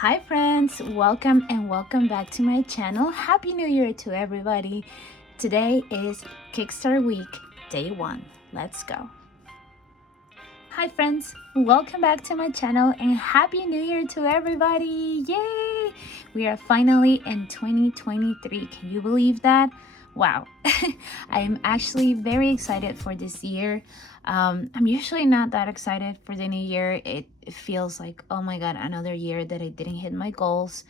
Hi friends, welcome back to my channel. Happy New Year to everybody. Today is Kickstart Week, day 1. Let's go. Hi friends, welcome back to my channel and Happy New Year to everybody. Yay! We are finally in 2023. Can you believe that? Wow. I'm actually very excited for this year. I'm usually not that excited for the new year. It feels like, oh my God, another year that I didn't hit my goals.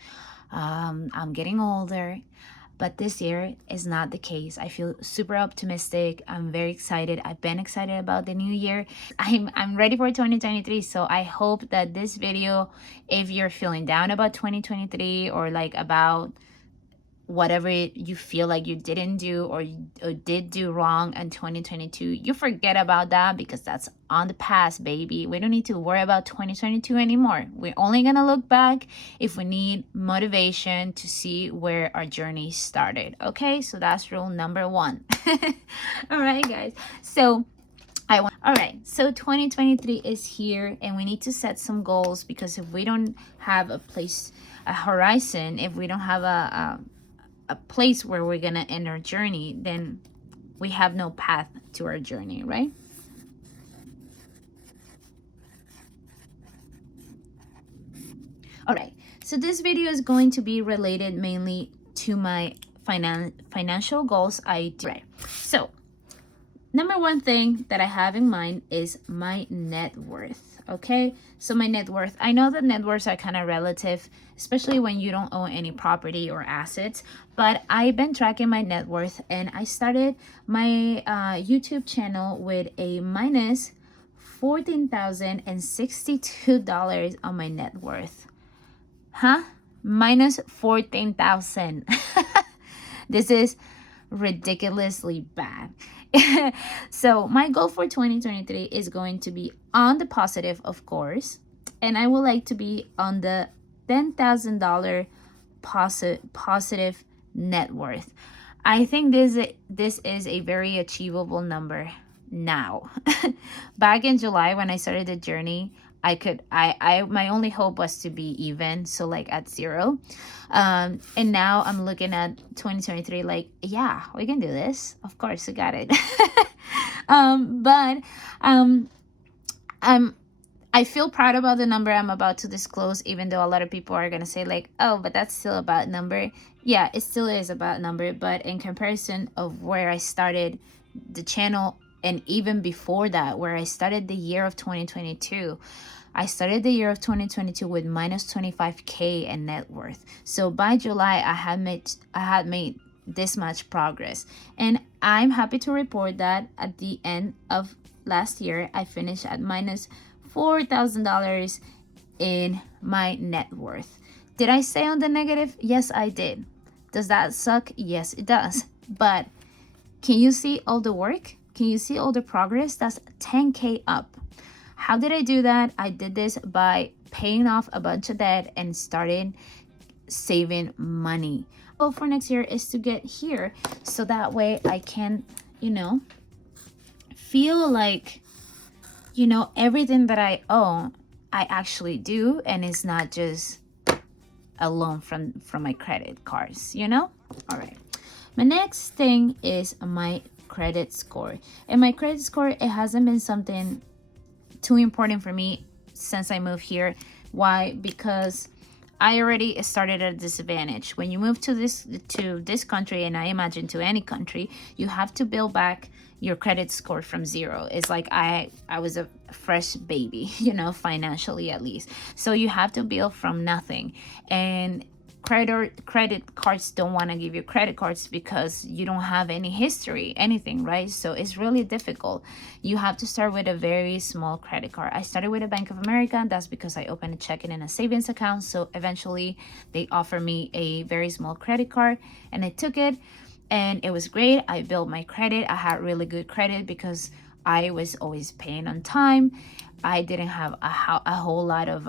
I'm getting older, but this year is not the case. I feel super optimistic. I'm very excited. I've been excited about the new year. I'm ready for 2023. So I hope that this video, if you're feeling down about 2023 or like about whatever you feel like you didn't do or did do wrong in 2022, you forget about that because that's on the past, baby. We don't need to worry about 2022 anymore. We're only gonna look back if we need motivation to see where our journey started. Okay, so that's rule number 1. All right, guys. So all right, so 2023 is here and we need to set some goals, because if we don't have a horizon, if we don't have a place where we're gonna end our journey, then we have no path to our journey, right? All right, so this video is going to be related mainly to my financial goals. Right, so number one thing that I have in mind is my net worth. Okay, so my net worth, I know that net worths are kind of relative, especially when you don't own any property or assets, but I've been tracking my net worth and I started my YouTube channel with a minus $14,062 on my net worth. Huh? Minus 14,000. This is ridiculously bad. So my goal for 2023 is going to be on the positive, of course, and I would like to be on the $10,000 positive net worth. I think this is a very achievable number now. Back in July when I started the journey, I my only hope was to be even, so like at 0. And now I'm looking at 2023 like, yeah, we can do this. Of course, we got it. But I feel proud about the number I'm about to disclose, even though a lot of people are gonna say like, oh, but that's still about number. Yeah, it still is about number, but in comparison of where I started the channel, and even before that, where I started the year of 2022, I started the year of 2022 with minus 25K in net worth. So by July, I had made this much progress, and I'm happy to report that at the end of last year, I finished at minus $4,000 in my net worth. Did I stay on the negative? Yes, I did. Does that suck? Yes, it does. But can you see all the work? Can you see all the progress? That's 10K up. How did I do that? I did this by paying off a bunch of debt and starting saving money. Goal for next year is to get here, so that way I can, feel like, everything that I own, I actually do, and it's not just a loan from my credit cards, All right. My next thing is my credit score. And my credit score, it hasn't been something too important for me since I moved here. Why? Because I already started at a disadvantage. When you move to this country, and I imagine to any country, you have to build back your credit score from 0. It's like I was a fresh baby, financially at least. So you have to build from nothing. And credit cards don't want to give you credit cards because you don't have any history, anything, right? So it's really difficult. You have to start with a very small credit card. I started with a Bank of America. That's because I opened a checking and a savings account. So eventually they offered me a very small credit card and I took it, and it was great. I built my credit. I had really good credit because I was always paying on time. I didn't have a whole lot of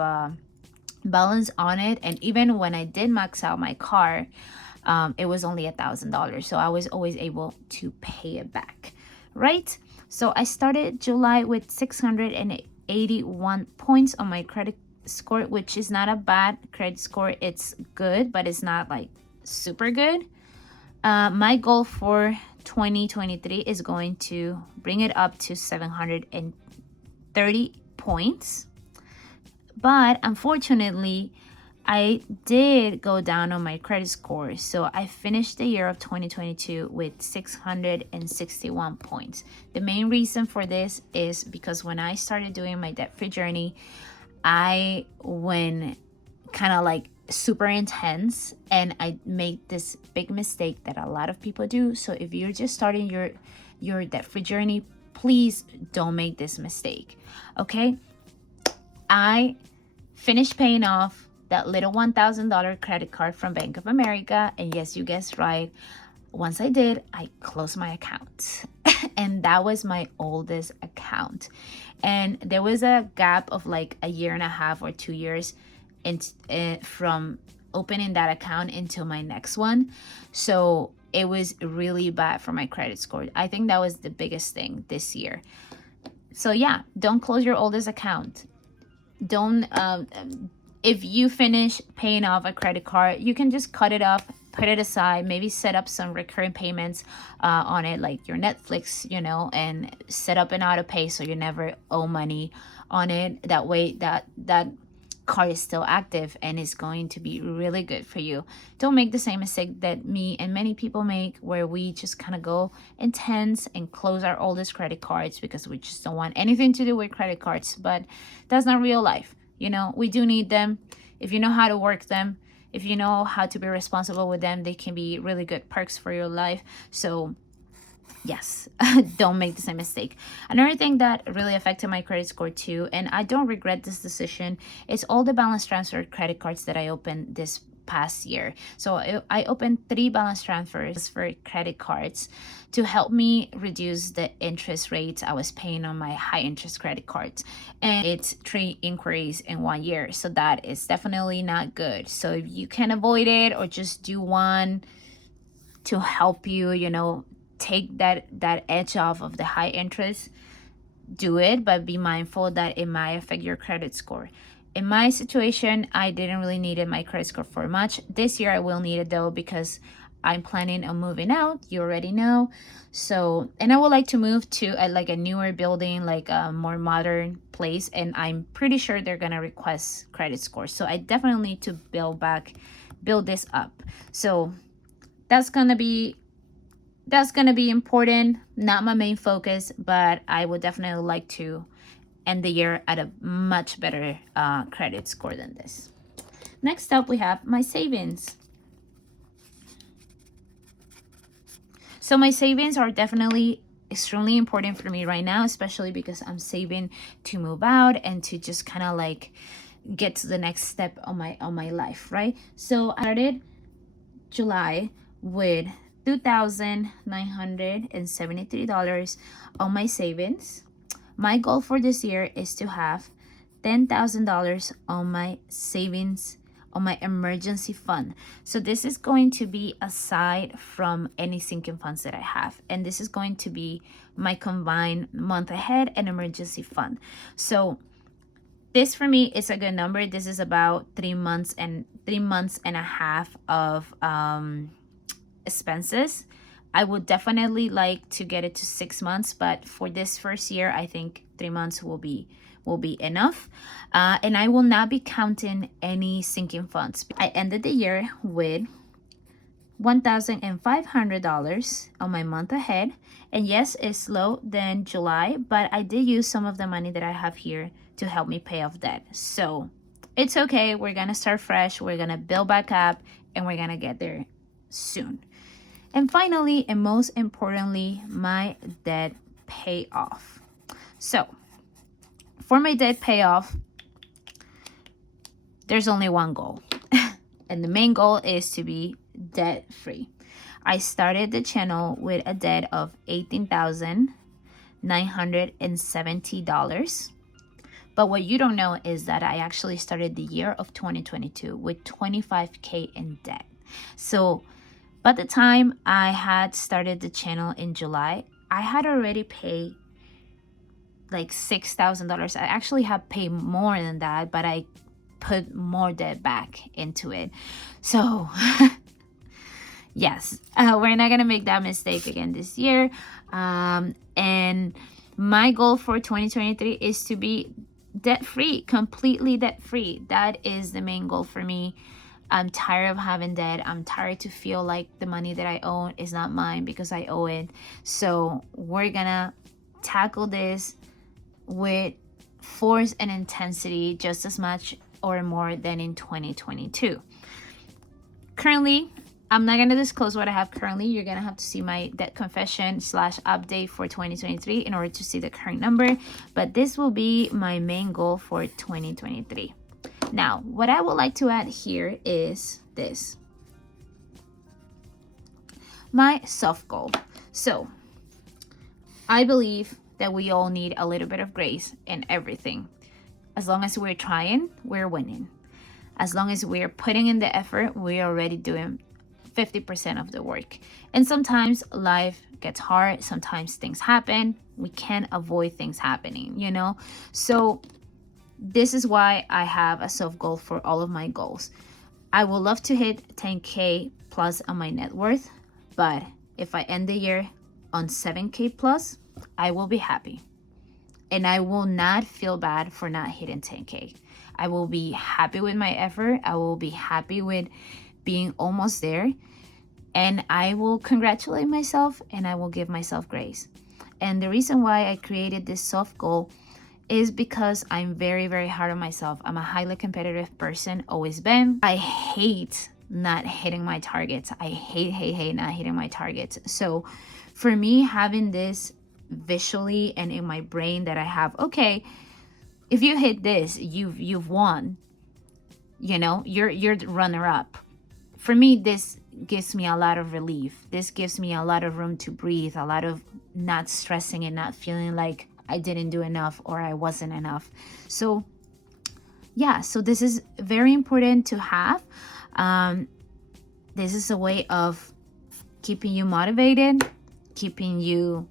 balance on it, and even when I did max out my car, it was only $1,000, so I was always able to pay it back, right? So I started July with 681 points on my credit score, which is not a bad credit score. It's good, but it's not like super good. My goal for 2023 is going to bring it up to 730 points. But unfortunately, I did go down on my credit score. So I finished the year of 2022 with 661 points. The main reason for this is because when I started doing my debt-free journey, I went kind of like super intense, and I made this big mistake that a lot of people do. So if you're just starting your debt-free journey, please don't make this mistake. Okay, I finished paying off that little $1,000 credit card from Bank of America, and yes, you guessed right, once I did, I closed my account. And that was my oldest account, and there was a gap of like a year and a half or 2 years from opening that account until my next one. So it was really bad for my credit score. I think that was the biggest thing this year. So yeah, don't close your oldest account. Don't if you finish paying off a credit card, you can just cut it off, put it aside, maybe set up some recurring payments on it, like your Netflix, and set up an auto pay so you never owe money on it. That way that card is still active and is going to be really good for you. Don't make the same mistake that me and many people make, where we just kind of go intense and close our oldest credit cards because we just don't want anything to do with credit cards. But that's not real life. We do need them. If you know how to work them, if you know how to be responsible with them, they can be really good perks for your life. So yes, don't make the same mistake. Another thing that really affected my credit score too, and I don't regret this decision, is all the balance transfer credit cards that I opened this past year. So I opened 3 balance transfers for credit cards to help me reduce the interest rates I was paying on my high interest credit cards. And it's 3 inquiries in 1 year. So that is definitely not good. So if you can avoid it, or just do one to help you, take that edge off of the high interest, do it, but be mindful that it might affect your credit score. In my situation, I didn't really need my credit score for much. This year I will need it though, because I'm planning on moving out, you already know. So, and I would like to move to a newer building, like a more modern place, and I'm pretty sure they're gonna request credit scores. So I definitely need to build this up. So that's gonna be important, not my main focus, but I would definitely like to end the year at a much better credit score than this. Next up, we have my savings. So my savings are definitely extremely important for me right now, especially because I'm saving to move out and to just kind of like get to the next step on my life, right? So I started July with $2,973 on my savings. My goal for this year is to have $10,000 on my savings, on my emergency fund. So this is going to be aside from any sinking funds that I have. And this is going to be my combined month ahead and emergency fund. So this for me is a good number. This is about 3 months and a half of expenses. I would definitely like to get it to 6 months, but for this first year, I think 3 months will be enough. And I will not be counting any sinking funds. I ended the year with $1,500 on my month ahead. And yes, it's low than July, but I did use some of the money that I have here to help me pay off debt. So it's okay. We're gonna start fresh. We're gonna build back up, and we're gonna get there soon. And finally, and most importantly, my debt payoff. So for my debt payoff, there's only one goal. And the main goal is to be debt free. I started the channel with a debt of $18,970. But what you don't know is that I actually started the year of 2022 with $25K in debt. So by the time I had started the channel in July, I had already paid like $6,000. I actually have paid more than that, but I put more debt back into it. So yes, we're not gonna make that mistake again this year. And my goal for 2023 is to be debt free, completely debt free. That is the main goal for me. I'm tired of having debt. I'm tired to feel like the money that I own is not mine because I owe it. So we're gonna tackle this with force and intensity just as much or more than in 2022. Currently, I'm not going to disclose what I have currently. You're going to have to see my debt confession / update for 2023 in order to see the current number. But this will be my main goal for 2023. Now, what I would like to add here is this. My soft goal. So, I believe that we all need a little bit of grace in everything. As long as we're trying, we're winning. As long as we're putting in the effort, we're already doing 50% of the work. And sometimes life gets hard. Sometimes things happen. We can't avoid things happening, you know? So this is why I have a soft goal for all of my goals. I would love to hit 10K plus on my net worth, but if I end the year on 7K plus, I will be happy. And I will not feel bad for not hitting 10K. I will be happy with my effort. I will be happy with being almost there. And I will congratulate myself and I will give myself grace. And the reason why I created this soft goal is because I'm very, very hard on myself. I'm a highly competitive person, always been. I hate not hitting my targets. I hate not hitting my targets. So for me, having this visually and in my brain that I have, okay, if you hit this, you've won. You know, you're the runner up. For me, this gives me a lot of relief. This gives me a lot of room to breathe, a lot of not stressing and not feeling like I didn't do enough or I wasn't enough. So yeah, so this is very important to have. This is a way of keeping you motivated, keeping you,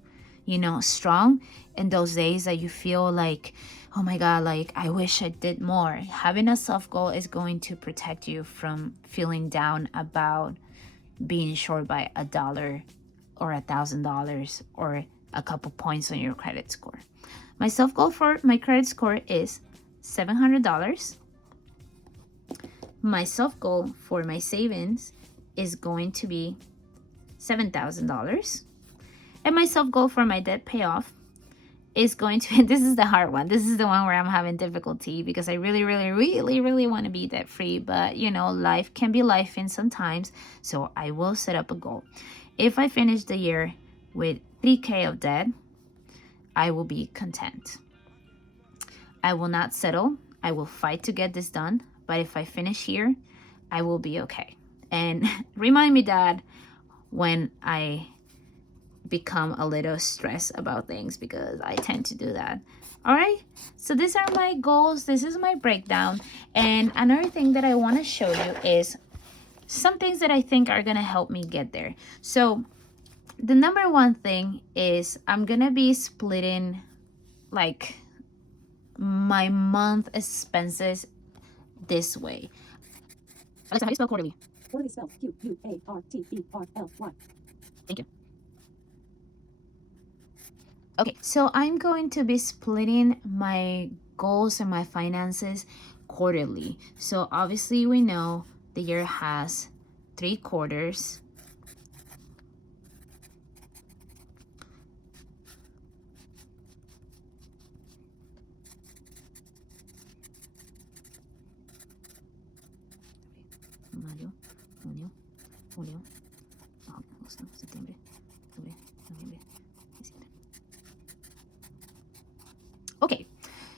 strong in those days that you feel like, oh my God, like I wish I did more. Having a soft goal is going to protect you from feeling down about being short by $1 or $1,000 or a couple points on your credit score. My soft goal for my credit score is $700. My soft goal for my savings is going to be $7,000. And my soft goal for my debt payoff is going to, this is the hard one. This is the one where I'm having difficulty because I really want to be debt free. But, life can be life in sometimes. So I will set up a goal. If I finish the year with 3K of debt, I will be content. I will not settle. I will fight to get this done. But if I finish here, I will be okay. And remind me that when I become a little stressed about things, because I tend to do that. All right, so these are my goals. This is my breakdown. And another thing that I want to show you is some things that I think are going to help me get there. So the number one thing is I'm going to be splitting like my month expenses this way. Alexa, how do you spell quarterly? Quarterly spelled Q-U-A-R-T-E-R-L-Y. Thank you. Okay, so I'm going to be splitting my goals and my finances quarterly. So obviously we know the year has 3 quarters. Mayo, junio, julio, agosto, septiembre, octubre, noviembre, diciembre. Okay,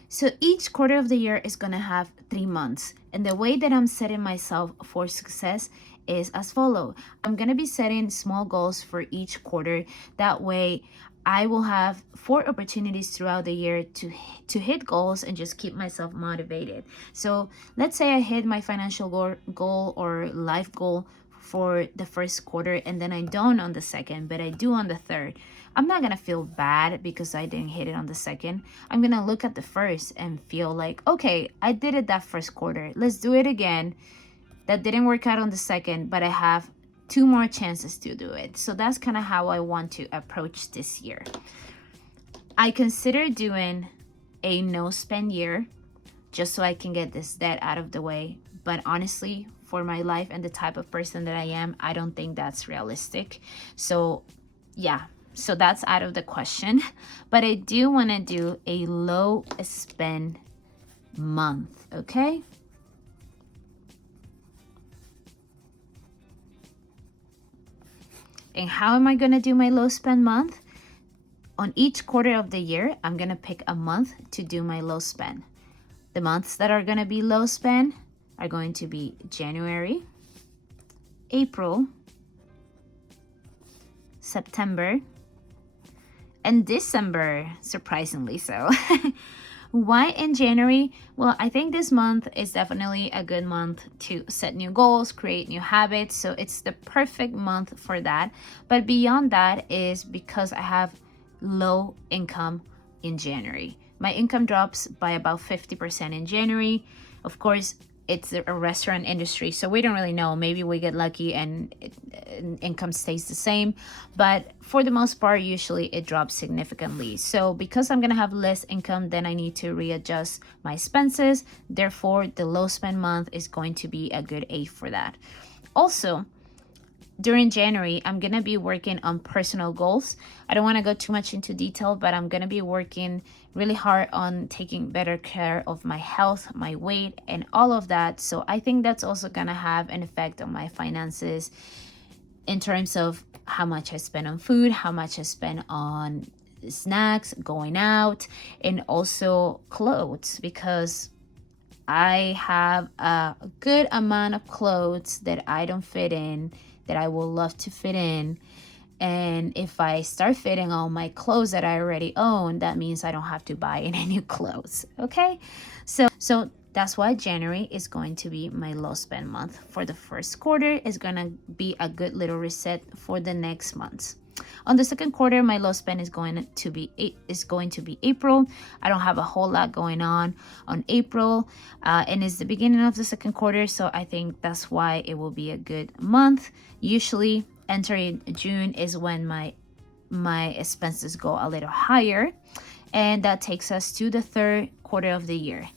so each quarter of the year is going to have 3 months. And the way that I'm setting myself for success is as follows. I'm going to be setting small goals for each quarter. That way I will have 4 opportunities throughout the year to hit goals and just keep myself motivated. So let's say I hit my financial goal or life goal for the first quarter, and then I don't on the second, but I do on the third. I'm not gonna feel bad because I didn't hit it on the second. I'm gonna look at the first and feel like, okay, I did it that first quarter. Let's do it again. That didn't work out on the second, but I have 2 more chances to do it. So that's kind of how I want to approach this year. I consider doing a no spend year just so I can get this debt out of the way. But honestly, for my life and the type of person that I am, I don't think that's realistic. So yeah, so that's out of the question. But I do want to do a low spend month, okay? And how am I going to do my low spend month? On each quarter of the year, I'm going to pick a month to do my low spend. The months that are going to be low spend are going to be January, April, September, and December, surprisingly so. Why in January? Well, I think this month is definitely a good month to set new goals, create new habits. So it's the perfect month for that. But beyond that is because I have low income in January. My income drops by about 50% in January. Of course, it's a restaurant industry, so we don't really know. Maybe we get lucky and income stays the same, but for the most part, usually it drops significantly. So because I'm gonna have less income, then I need to readjust my expenses. Therefore, the low spend month is going to be a good A for that. Also, during January, I'm going to be working on personal goals. I don't want to go too much into detail, but I'm going to be working really hard on taking better care of my health, my weight, and all of that. So I think that's also going to have an effect on my finances in terms of how much I spend on food, how much I spend on snacks, going out, and also clothes, because I have a good amount of clothes that I don't fit in, that I will love to fit in. And if I start fitting all my clothes that I already own, that means I don't have to buy any new clothes. Okay, so that's why January is going to be my low spend month. For the first quarter, it's gonna be a good little reset for the next months. On the second quarter, my low spend is going to be April. I don't have a whole lot going on April, and it's the beginning of the second quarter, so I think that's why it will be a good month. Usually, entering June is when my expenses go a little higher, and that takes us to the third quarter of the year.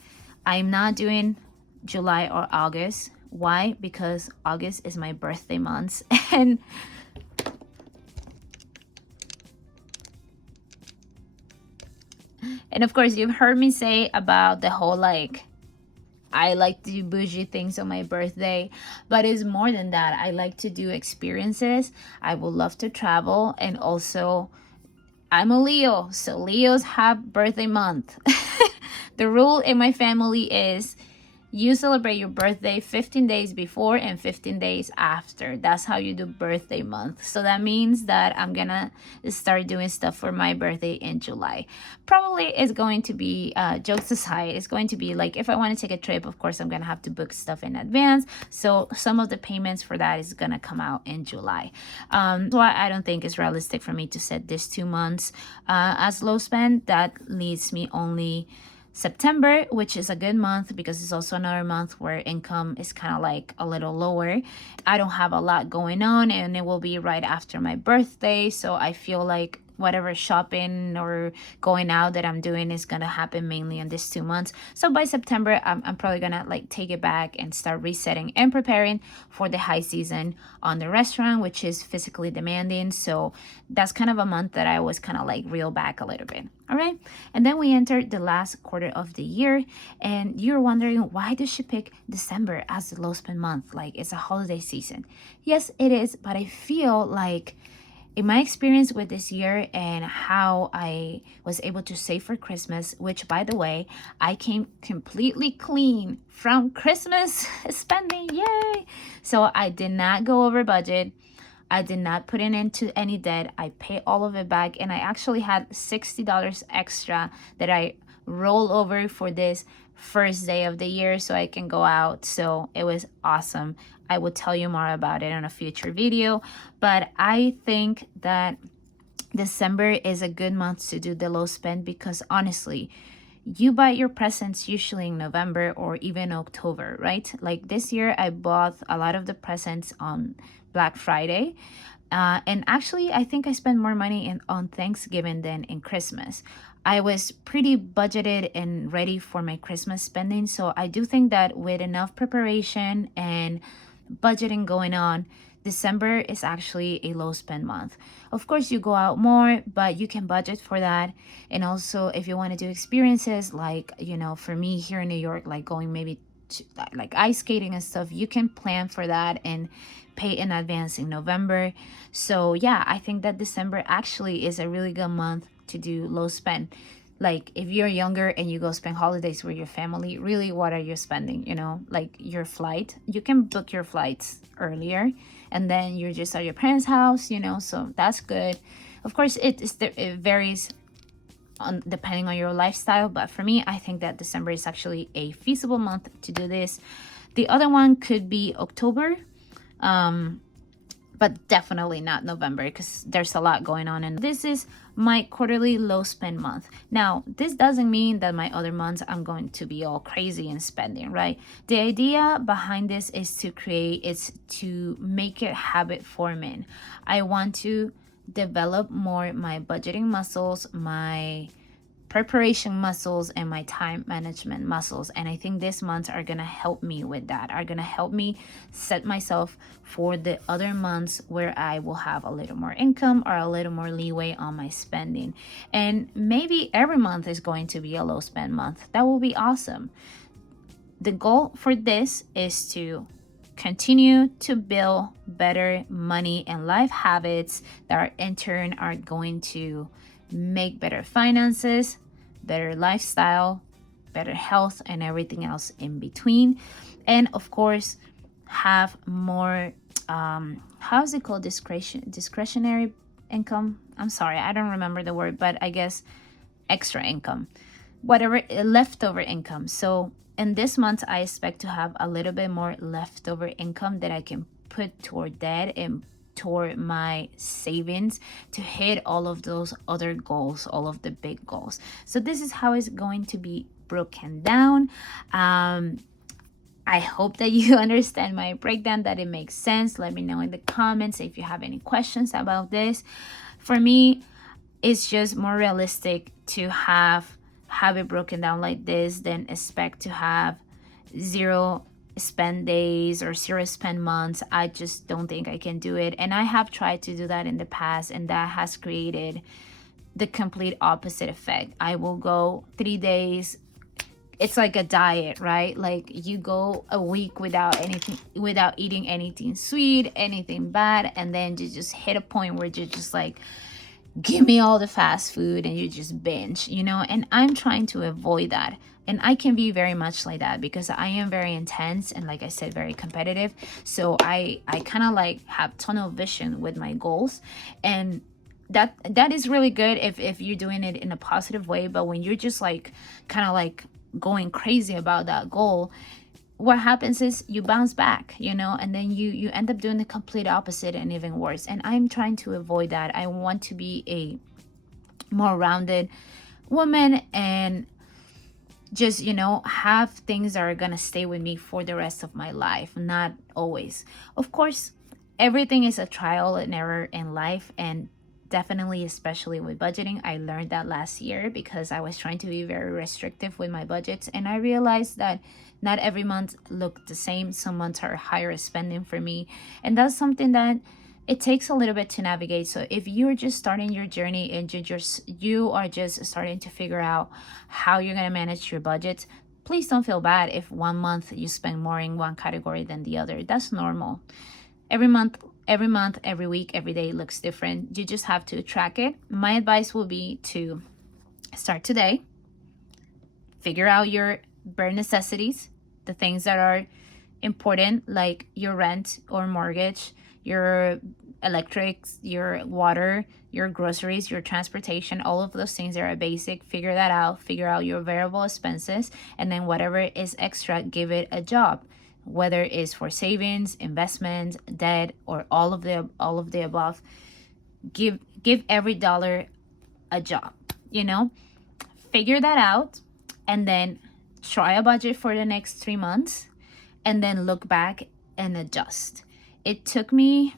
I'm not doing July or August. Why? Because August is my birthday month, and of course, you've heard me say about the whole I like to do bougie things on my birthday, but it's more than that. I like to do experiences. I would love to travel, and also I'm a Leo, so Leos have birthday month. The rule in my family is you celebrate your birthday 15 days before and 15 days after. That's how you do birthday month. So that means that I'm gonna start doing stuff for my birthday in July. Probably it's going to be, jokes aside, it's going to be like, if I want to take a trip, of course, I'm gonna have to book stuff in advance. So some of the payments for that is gonna come out in July. So I don't think it's realistic for me to set this 2 months as low spend. That leaves me only September, which is a good month because it's also another month where income is kind of like a little lower. I don't have a lot going on, and it will be right after my birthday, so I feel like whatever shopping or going out that I'm doing is gonna happen mainly in these 2 months. So by September, I'm probably gonna take it back and start resetting and preparing for the high season on the restaurant, which is physically demanding. So that's kind of a month that I was kind of reel back a little bit. All right, and then we entered the last quarter of the year, and you're wondering, why does she pick December as the low spend month? Like, it's a holiday season. Yes, it is, but I feel like in my experience with this year and how I was able to save for Christmas, which, by the way, I came completely clean from Christmas spending, yay! So I did not go over budget. I did not put in into any debt. I paid all of it back, and I actually had $60 extra that I roll over for this first day of the year so I can go out. So it was awesome. I will tell you more about it on a future video, but I think that December is a good month to do the low spend because honestly, you buy your presents usually in November or even October, right? Like this year, I bought a lot of the presents on Black Friday. And actually, I think I spent more money on Thanksgiving than in Christmas. I was pretty budgeted and ready for my Christmas spending. So I do think that with enough preparation and budgeting going on, December is actually a low spend month. Of course, you go out more, but you can budget for that. And also, if you want to do experiences like, for me here in New York, like going maybe to, like ice skating and stuff, you can plan for that and pay in advance in November. So, yeah, I think that December actually is a really good month to do low spend. Like if you're younger and you go spend holidays with your family, really what are you spending? Like your flight, you can book your flights earlier and then you're just at your parents' house, so that's good. Of course, it varies depending on your lifestyle, but for me, I think that December is actually a feasible month to do this. The other one could be October, but definitely not November because there's a lot going on. And this is my quarterly low spend month. Now, this doesn't mean that my other months I'm going to be all crazy in spending, right? The idea behind this is to make it habit forming. I want to develop more my budgeting muscles, my preparation muscles, and my time management muscles. And I think these months are gonna help me with that, are gonna help me set myself for the other months where I will have a little more income or a little more leeway on my spending. And maybe every month is going to be a low spend month. That will be awesome. The goal for this is to continue to build better money and life habits that are in turn are going to make better finances, better lifestyle, better health, and everything else in between. And of course, have more how's it called, discretionary income. I'm sorry, I don't remember the word, but I guess extra income, whatever, leftover income. So in this month, I expect to have a little bit more leftover income that I can put toward debt and toward my savings to hit all of those other goals, all of the big goals. So this is how it's going to be broken down. I hope that you understand my breakdown, that it makes sense. Let me know in the comments if you have any questions about this. For me, it's just more realistic to have it broken down like this than expect to have zero spend days or zero spend months. I just don't think I can do it. And I have tried to do that in the past, and that has created the complete opposite effect. I will go 3 days. It's like a diet, right? Like you go a week without eating anything sweet, anything bad, and then you just hit a point where you're just like, give me all the fast food, and you just binge, and I'm trying to avoid that. And I can be very much like that because I am very intense and, like I said, very competitive. So I kind of like have tunnel vision with my goals, and that is really good if you're doing it in a positive way. But when you're just like kind of like going crazy about that goal, what happens is you bounce back, and then you end up doing the complete opposite and even worse. And I'm trying to avoid that. I want to be a more rounded woman and just, have things that are gonna stay with me for the rest of my life, not always. Of course, everything is a trial and error in life, and definitely, especially with budgeting. I learned that last year because I was trying to be very restrictive with my budgets, and I realized that not every month looked the same. Some months are higher spending for me, and that's something that it takes a little bit to navigate. So if you're just starting your journey and you are just starting to figure out how you're going to manage your budget, please don't feel bad if one month you spend more in one category than the other. That's normal. Every month, every week, every day looks different. You just have to track it. My advice will be to start today, figure out your bare necessities, the things that are important, like your rent or mortgage, your electrics, your water, your groceries, your transportation, all of those things that are basic. Figure that out, figure out your variable expenses, and then whatever is extra, give it a job, whether it's for savings, investments, debt, or all of the above. Give give every dollar a job, you know? Figure that out and then try a budget for the next 3 months and then look back and adjust. It took me,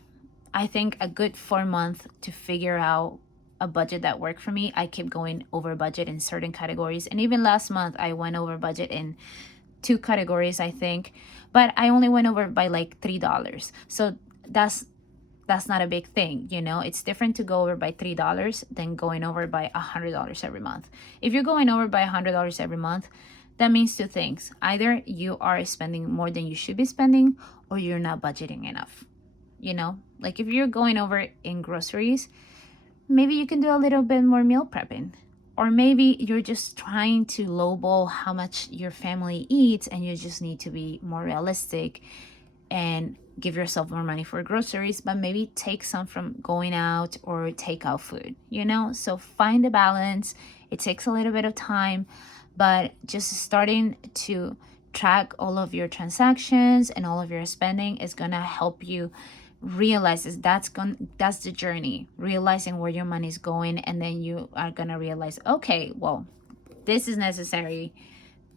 I think, a good 4 months to figure out a budget that worked for me. I kept going over budget in certain categories, and even last month I went over budget in 2 categories, I think, but I only went over by like $3. So that's not a big thing, you know. It's different to go over by $3 than going over by $100 every month. If you're going over by $100 every month, that means 2 things. Either you are spending more than you should be spending, or you're not budgeting enough, you know. Like if you're going over in groceries, maybe you can do a little bit more meal prepping. Or maybe you're just trying to lowball how much your family eats and you just need to be more realistic and give yourself more money for groceries, but maybe take some from going out or take out food, you know? So find a balance. It takes a little bit of time, but just starting to track all of your transactions and all of your spending is gonna help you realize that's the journey, realizing where your money is going, and then you are gonna realize, okay, well, this is necessary,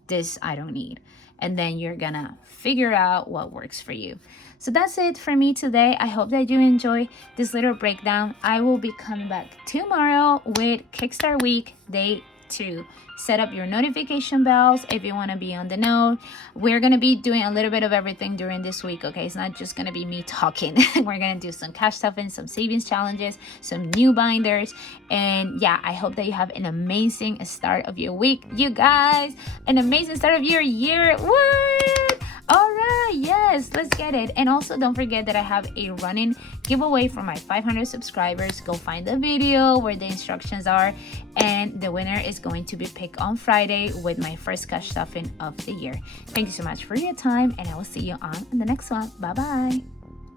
this I don't need, and then you're gonna figure out what works for you. So that's it for me today. I hope that you enjoy this little breakdown. I will be coming back tomorrow with Kickstart Week Day 2. Set up your notification bells if you want to be on the note. We're going to be doing a little bit of everything during this week, okay? It's not just going to be me talking. We're going to do some cash stuffing, some savings challenges, some new binders. And yeah, I hope that you have an amazing start of your week, you guys. An amazing start of your year. What? All right, yes, let's get it. And also don't forget that I have a running giveaway for my 500 subscribers. Go find the video where the instructions are, and the winner is going to be picked on Friday with my first cash stuffing of the year. Thank you so much for your time, and I will see you on the next one. Bye bye.